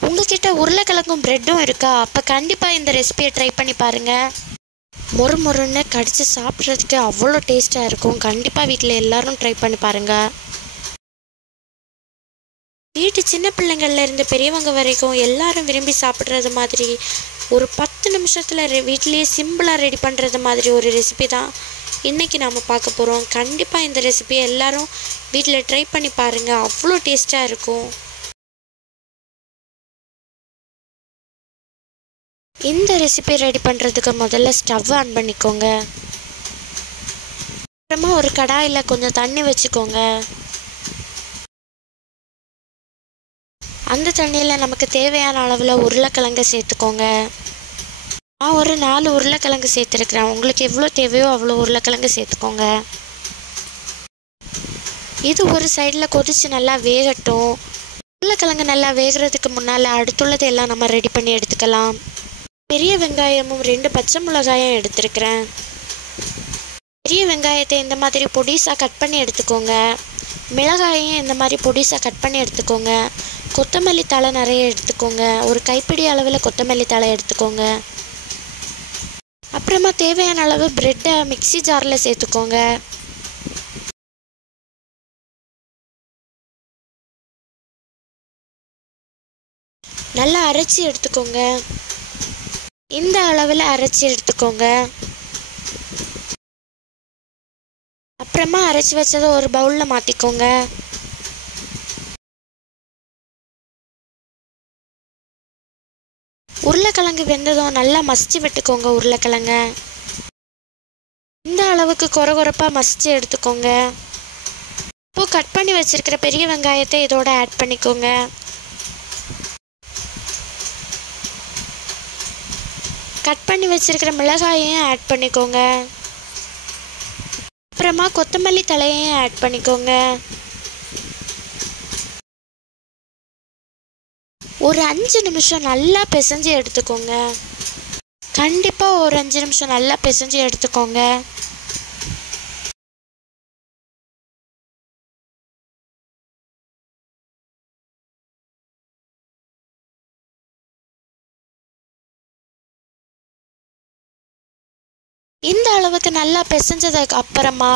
உங்ககிட்ட உருளைக்கிழங்கும் ப்ரெட்டும் இருக்கா? அப்போ கண்டிப்பாக இந்த ரெசிபியை ட்ரை பண்ணி பாருங்கள். மொறு மொறுன்னு கடித்து சாப்பிட்றதுக்கு அவ்வளோ டேஸ்ட்டாக இருக்கும். கண்டிப்பாக வீட்டில் எல்லோரும் ட்ரை பண்ணி பாருங்கள். வீட்டு சின்ன பிள்ளைங்கள்ல இருந்து பெரியவங்க வரைக்கும் எல்லாரும் விரும்பி சாப்பிட்றது மாதிரி ஒரு 10 நிமிஷத்தில் வீட்டிலேயே சிம்பிளாக ரெடி பண்ணுறது மாதிரி ஒரு ரெசிபி தான் இன்றைக்கி நாம் பார்க்க போகிறோம். கண்டிப்பாக இந்த ரெசிபியை எல்லோரும் வீட்டில் ட்ரை பண்ணி பாருங்கள். அவ்வளோ டேஸ்ட்டாக இருக்கும். இந்த ரெசிபி ரெடி பண்ணுறதுக்கு முதல்ல ஸ்டவ் ஆன் பண்ணிக்கோங்க. அப்புறமா ஒரு கடாயில் கொஞ்சம் தண்ணி வச்சுக்கோங்க. அந்த தண்ணியில் நமக்கு தேவையான அளவில் உருளைக்கிழங்கு சேர்த்துக்கோங்க. நான் ஒரு 4 உருளைக்கிழங்கு சேர்த்துருக்குறேன். உங்களுக்கு எவ்வளோ தேவையோ அவ்வளோ உருளைக்கிழங்கு சேர்த்துக்கோங்க. இது ஒரு சைடில் கொதித்து நல்லா வேகட்டும். உருளைக்கிழங்கு நல்லா வேகிறதுக்கு முன்னால் அடுத்துள்ளது எல்லாம் நம்ம ரெடி பண்ணி எடுத்துக்கலாம். பெரிய வெங்காயமும் 2 பச்சை மிளகாயும் எடுத்துருக்கிறேன். பெரிய வெங்காயத்தை இந்த மாதிரி பொடிசாக கட் பண்ணி எடுத்துக்கோங்க. மிளகாயையும் இந்த மாதிரி பொடிசாக கட் பண்ணி எடுத்துக்கோங்க. கொத்தமல்லி தழை நிறைய எடுத்துக்கோங்க. ஒரு கைப்பிடி அளவில் கொத்தமல்லி தழை எடுத்துக்கோங்க. அப்புறமா தேவையான அளவு ப்ரெட்டை மிக்ஸி ஜாரில் சேர்த்துக்கோங்க. நல்லா அரைச்சி எடுத்துக்கோங்க. இந்த அளவில் அரைச்சி எடுத்துக்கோங்க. அப்புறமா அரைச்சி வச்சதை ஒரு பவுலில் மாற்றிக்கோங்க. உருளைக்கிழங்கு வெந்ததும் நல்லா மசிச்சு விட்டுக்கோங்க. உருளைக்கிழங்க இந்த அளவுக்கு கொரகொரப்பாக மசிச்சு எடுத்துக்கோங்க. இப்போது கட் பண்ணி வச்சுருக்கிற பெரிய வெங்காயத்தை இதோட ஆட் பண்ணிக்கோங்க. கட் பண்ணி வச்சுருக்கிற மிளகாயையும் ஆட் பண்ணிக்கோங்க. அப்புறமா கொத்தமல்லி தழையையும் ஆட் பண்ணிக்கோங்க. ஒரு 5 நிமிஷம் நல்லா பிசைஞ்சு எடுத்துக்கோங்க. கண்டிப்பாக ஒரு 5 நிமிஷம் நல்லா பிசைஞ்சு எடுத்துக்கோங்க. இந்த அளவுக்கு நல்லா பிசைஞ்சதுக்கு அப்புறமா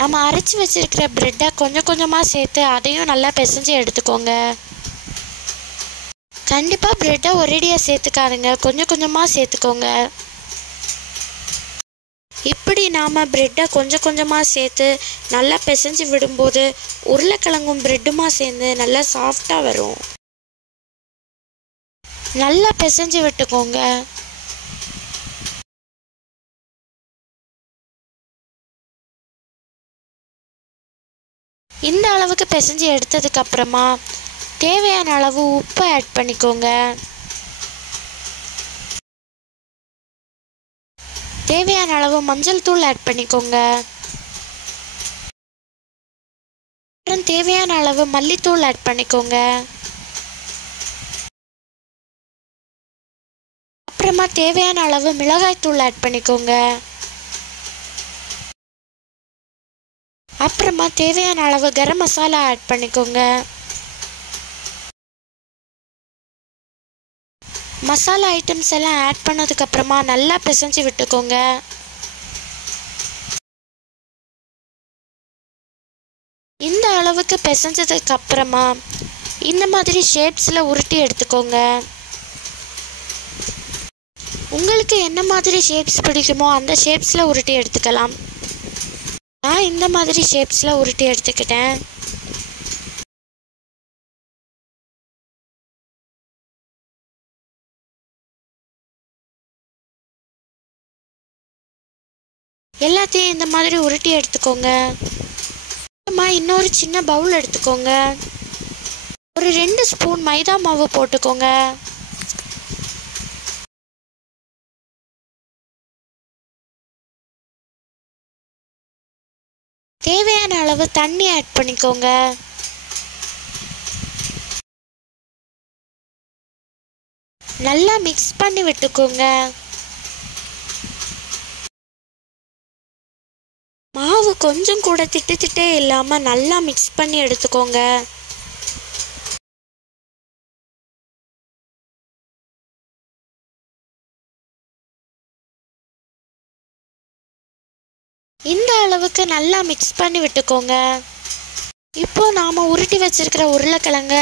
நம்ம அரைச்சி வச்சிருக்கிற ப்ரெட்டை கொஞ்சம் கொஞ்சமாக சேர்த்து அதையும் நல்லா பிசைஞ்சு எடுத்துக்கோங்க. கண்டிப்பாக ப்ரெட்டை ஒரேடியாக சேர்த்துக்காதுங்க, கொஞ்சம் கொஞ்சமாக சேர்த்துக்கோங்க. இப்படி நாம் ப்ரெட்டை கொஞ்சம் கொஞ்சமாக சேர்த்து நல்லா பிசைஞ்சு விடும்போது உருளைக்கிழங்கும் ப்ரெட்டுமா சேர்ந்து நல்லா சாஃப்டாக வரும். நல்லா பிசைஞ்சு விட்டுக்கோங்க. இந்த அளவுக்கு பிசைஞ்சு எடுத்ததுக்கப்புறமா தேவையான அளவு உப்பு ஆட் பண்ணிக்கோங்க. தேவையான அளவு மஞ்சள் தூள் ஆட் பண்ணிக்கோங்க. அப்புறம் தேவையான அளவு மல்லித்தூள் ஆட் பண்ணிக்கோங்க. அப்புறமா தேவையான அளவு மிளகாய் தூள் ஆட் பண்ணிக்கோங்க. அப்புறமா தேவையான அளவு கரம் மசாலா ஆட் பண்ணிக்கோங்க. மசாலா ஐட்டம்ஸ் எல்லாம் ஆட் பண்ணதுக்கப்புறமா நல்லா பிசைஞ்சு விட்டுக்கோங்க. இந்த அளவுக்கு பிசைஞ்சதுக்கு அப்புறமா இந்த மாதிரி ஷேப்ஸில் உருட்டி எடுத்துக்கோங்க. உங்களுக்கு என்ன மாதிரி ஷேப்ஸ் பிடிக்குமோ அந்த ஷேப்ஸில் உருட்டி எடுத்துக்கலாம். நான் இந்த மாதிரி ஷேப்ஸில் உருட்டி எடுத்துக்கிட்டேன். எல்லாத்தையும் இந்த மாதிரி உருட்டி எடுத்துக்கோங்க. அப்புறமா இன்னொரு சின்ன பவுல் எடுத்துக்கோங்க. ஒரு 2 ஸ்பூன் மைதா மாவு போட்டுக்கோங்க. தேவையான அளவு தண்ணி ஆட் பண்ணிக்கோங்க. நல்லா மிக்ஸ் பண்ணி விட்டுக்கோங்க. மாவு கொஞ்சம் கூட திட்டே இல்லாமல் நல்லா மிக்ஸ் பண்ணி எடுத்துக்கோங்க. இந்த அளவுக்கு நல்லா மிக்ஸ் பண்ணி விட்டுக்கோங்க. இப்போ நாம் உருட்டி வச்சிருக்கிற உருளைக்கிழங்க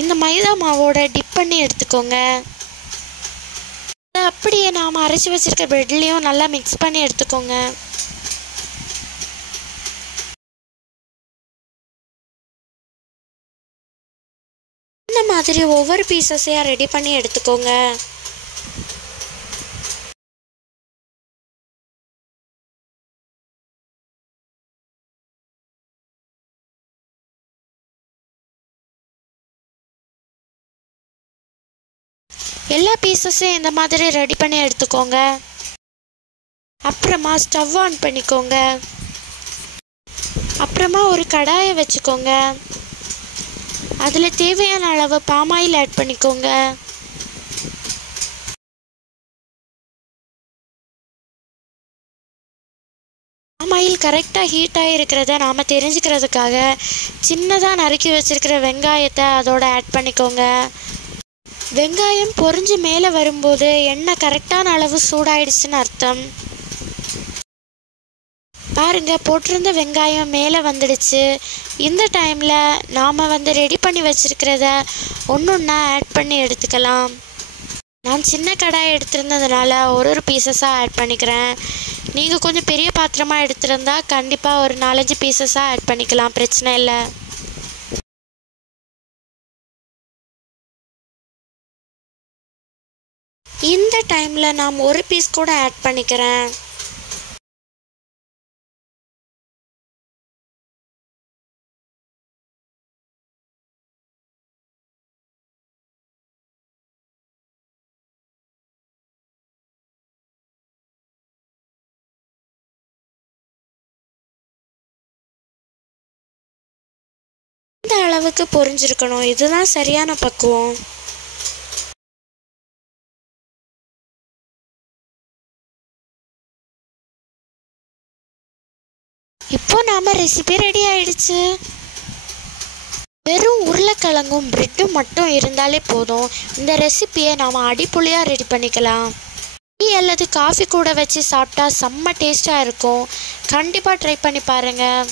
இந்த மைதா மாவோட டிப் பண்ணி எடுத்துக்கோங்க. அப்படியே நாம் அரைச்சி வச்சிருக்க பிரெட்லேயும் நல்லா மிக்ஸ் பண்ணி எடுத்துக்கோங்க. இந்த மாதிரி ஒவ்வொரு பீசஸையாக ரெடி பண்ணி எடுத்துக்கோங்க. எல்லா பீசஸையும் இந்த மாதிரி ரெடி பண்ணி எடுத்துக்கோங்க. அப்புறமா ஸ்டவ் ஆன் பண்ணிக்கோங்க. அப்புறமா ஒரு கடாயை வச்சுக்கோங்க. அதில் தேவையான அளவு பாமாயில் ஆட் பண்ணிக்கோங்க. பாமாயில் கரெக்டாக ஹீட்டாக இருக்கிறத நாம் தெரிஞ்சுக்கிறதுக்காக சின்னதாக நறுக்கி வச்சுருக்கிற வெங்காயத்தை அதோட ஆட் பண்ணிக்கோங்க. வெங்காயம் பொரிஞ்சு மேலே வரும்போது எண்ணெய் கரெக்டான அளவு சூடாயிடுச்சுன்னு அர்த்தம். பாருங்க, போட்டிருந்த வெங்காயம் மேலே வந்துடுச்சு. இந்த டைமில் நாம் ரெடி பண்ணி வச்சுருக்கிறத ஒன்று ஒன்றா ஆட் பண்ணி எடுத்துக்கலாம். நான் சின்ன கடாய் எடுத்திருந்ததுனால ஒரு பீசஸாக ஆட் பண்ணிக்கிறேன். நீங்கள் கொஞ்சம் பெரிய பாத்திரமாக எடுத்திருந்தா கண்டிப்பாக ஒரு 4-5 பீசஸாக ஆட் பண்ணிக்கலாம், பிரச்சனை இல்லை. இந்த டைமில் நான் ஒரு பீஸ் கூட ஆட் பண்ணிக்கிறேன். இந்த அளவுக்கு பொரிஞ்சிருக்கணும், இதுதான் சரியான பக்குவம். இப்போ நாம் ரெசிபி ரெடி ஆயிடுச்சு. வெறும் உருளைக்கிழங்கும் பிரெட்டும் மட்டும் இருந்தாலே போதும். இந்த ரெசிபியை நாம் அடிப்பொலியாக ரெடி பண்ணிக்கலாம். டீ அல்லது காஃபி கூட வச்சு சாப்பிட்டா செம்ம டேஸ்ட்டாக இருக்கும். கண்டிப்பாக ட்ரை பண்ணி பாருங்கள்.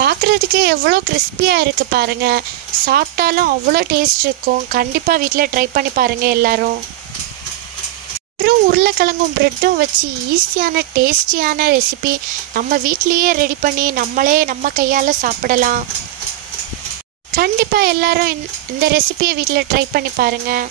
பார்க்குறதுக்கே எவ்வளோ கிறிஸ்பியாக இருக்குது பாருங்கள். சாப்பிட்டாலும் அவ்வளோ டேஸ்ட் இருக்கும். கண்டிப்பாக வீட்டில் ட்ரை பண்ணி பாருங்கள் எல்லோரும். வெறும் உருளைக்கிழங்கும் பிரெட்டும் வச்சு ஈஸியான டேஸ்டியான ரெசிபி நம்ம வீட்லேயே ரெடி பண்ணி நம்ம கையால் சாப்பிடலாம். கண்டிப்பாக எல்லோரும் இந்த ரெசிபியை வீட்டில் ட்ரை பண்ணி பாருங்கள்.